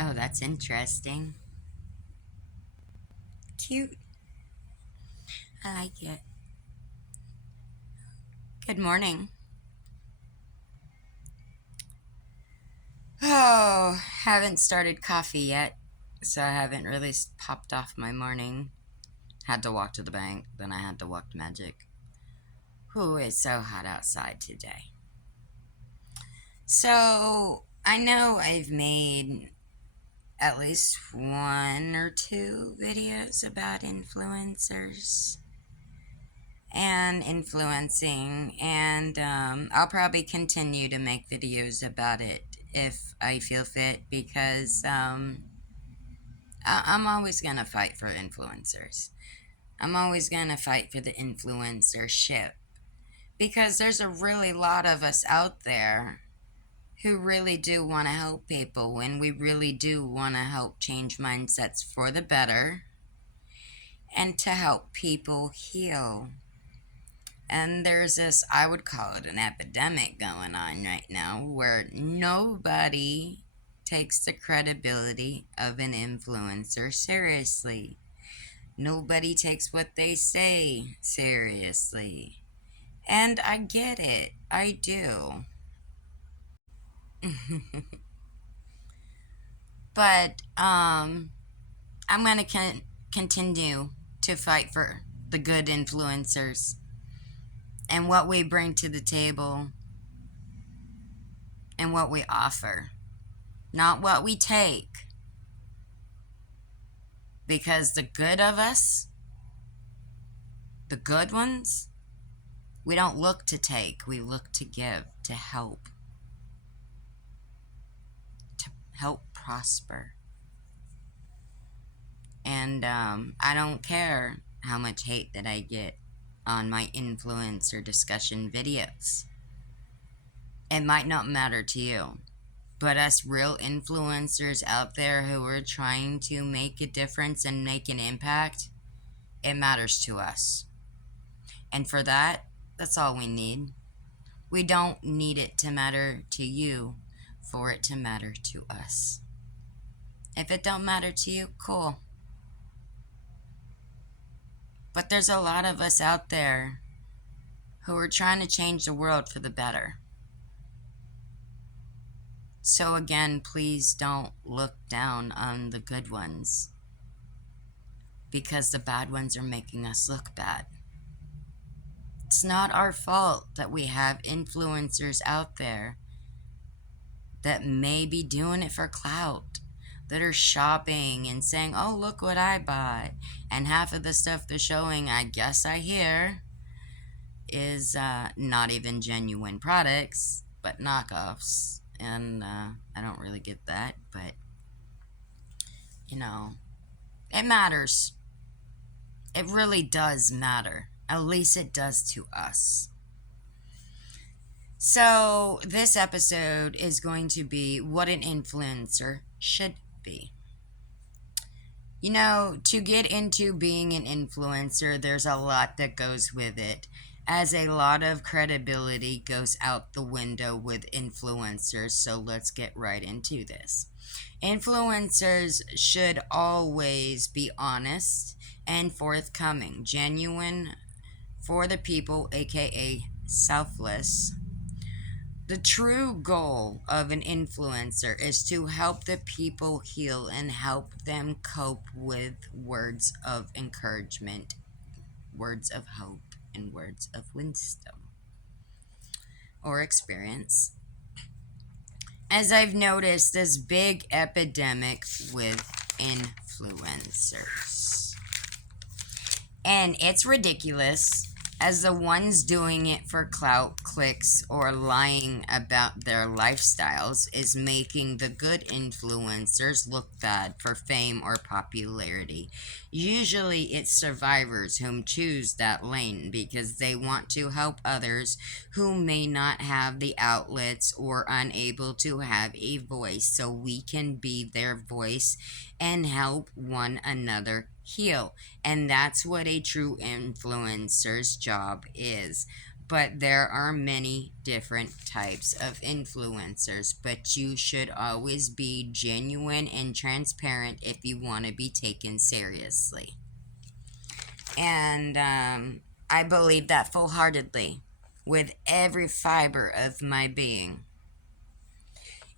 Oh, that's interesting. Cute. I like it. Good morning. Oh, haven't started coffee yet, so I haven't really popped off my morning. Had to walk to the bank, then I had to walk to Magic. Ooh, it's so hot outside today. So, I know I've made at least one or two videos about influencers and influencing, and I'll probably continue to make videos about it if I feel fit because I'm always gonna fight for influencers. I'm always gonna fight for the influencership because there's a really lot of us out there who really do want to help people and we really do want to help change mindsets for the better and to help people heal. And there's this, I would call it an epidemic going on right now where nobody takes the credibility of an influencer seriously. Nobody takes what they say seriously. And I get it. I do. But I'm going to continue to fight for the good influencers and what we bring to the table and what we offer, not what we take. Because the good of us, the good ones, we don't look to take, we look to give, to help prosper. And I don't care how much hate that I get on my influencer discussion videos. It might not matter to you, but us real influencers out there who are trying to make a difference and make an impact, it matters to us. And for that, that's all we need. We don't need it to matter to you for it to matter to us. If it don't matter to you, cool. But there's a lot of us out there who are trying to change the world for the better. So again, please don't look down on the good ones because the bad ones are making us look bad. It's not our fault that we have influencers out there that may be doing it for clout, that are shopping and saying, oh, look what I bought. And half of the stuff they're showing, I guess I hear, is not even genuine products, but knockoffs. And I don't really get that, but, it matters. It really does matter. At least it does to us. So, this episode is going to be what an influencer should be. To get into being an influencer, there's a lot that goes with it, as a lot of credibility goes out the window with influencers. So, let's get right into this. Influencers should always be honest and forthcoming, genuine for the people, aka selfless. The true goal of an influencer is to help the people heal and help them cope with words of encouragement, words of hope, and words of wisdom or experience. As I've noticed this big epidemic with influencers. And it's ridiculous, as the ones doing it for clout, clicks, or lying about their lifestyles is making the good influencers look bad for fame or popularity. Usually it's survivors whom choose that lane because they want to help others who may not have the outlets or unable to have a voice, so we can be their voice and help one another heal. And that's what a true influencer's job is. But there are many different types of influencers, but you should always be genuine and transparent if you want to be taken seriously. And I believe that full heartedly with every fiber of my being.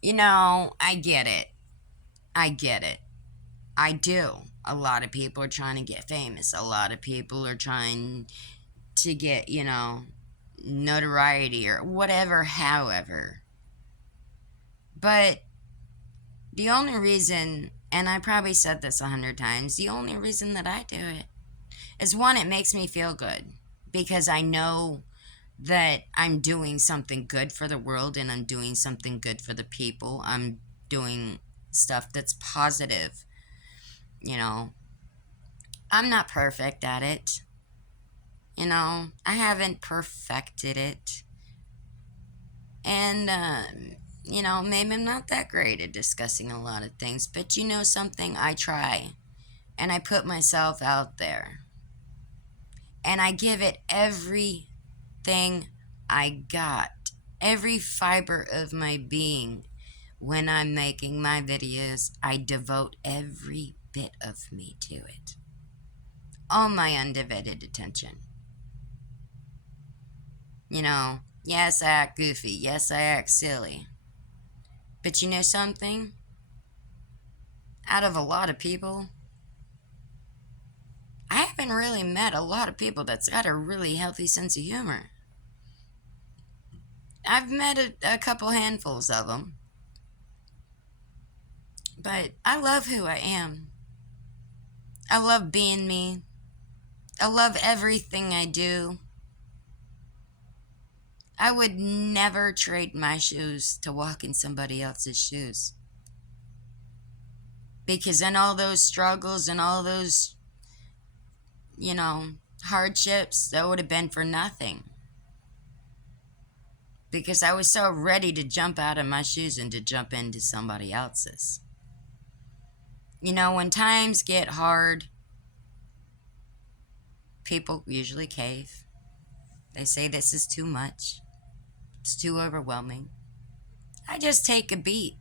I get it. I get it. I do. A lot of people are trying to get famous. A lot of people are trying to get, notoriety or whatever, however. But the only reason, and I probably said this 100 times, the only reason that I do it is one, it makes me feel good because I know that I'm doing something good for the world and I'm doing something good for the people. I'm doing stuff that's positive. I'm not perfect at it. I haven't perfected it. And, maybe I'm not that great at discussing a lot of things, but something, I try. And I put myself out there. And I give it everything I got. Every fiber of my being. When I'm making my videos, I devote every bit of me to it. All my undivided attention. Yes, I act goofy. Yes, I act silly. But something? Out of a lot of people, I haven't really met a lot of people that's got a really healthy sense of humor. I've met a couple handfuls of them. But I love who I am. I love being me. I love everything I do. I would never trade my shoes to walk in somebody else's shoes. Because in all those struggles and all those, hardships, that would have been for nothing. Because I was so ready to jump out of my shoes and to jump into somebody else's. When times get hard, people usually cave. They say this is too much. It's too overwhelming. I just take a beat.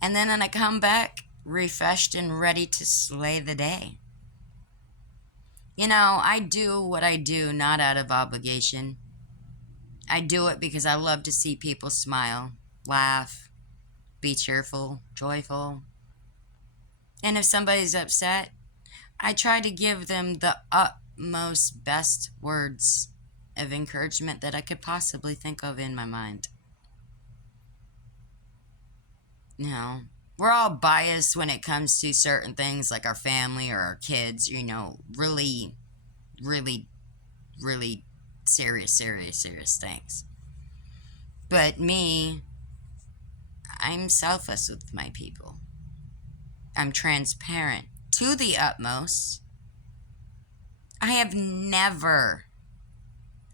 And then when I come back, refreshed and ready to slay the day. I do what I do not out of obligation. I do it because I love to see people smile, laugh, be cheerful, joyful. And if somebody's upset, I try to give them the utmost best words of encouragement that I could possibly think of in my mind. We're all biased when it comes to certain things like our family or our kids, really, really, really serious things. But me, I'm selfless with my people. I'm transparent to the utmost. I have never,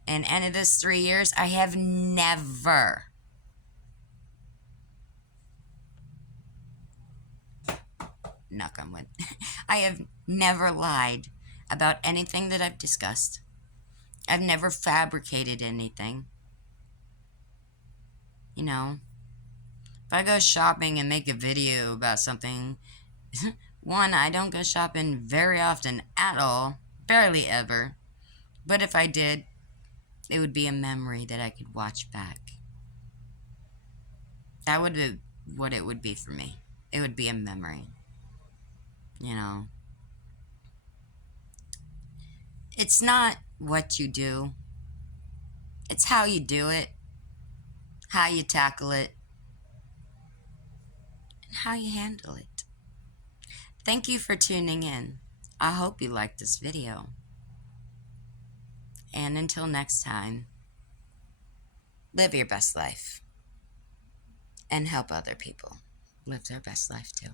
in any of this 3 years, I have never knock on wood, I have never lied about anything that I've discussed. I've never fabricated anything. If I go shopping and make a video about something, one, I don't go shopping very often at all, barely ever. But if I did, it would be a memory that I could watch back. That would be what it would be for me. It would be a memory. It's not what you do. It's how you do it, how you tackle it, and how you handle it. Thank you for tuning in. I hope you liked this video. And until next time, live your best life and help other people live their best life too.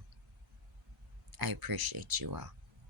I appreciate you all.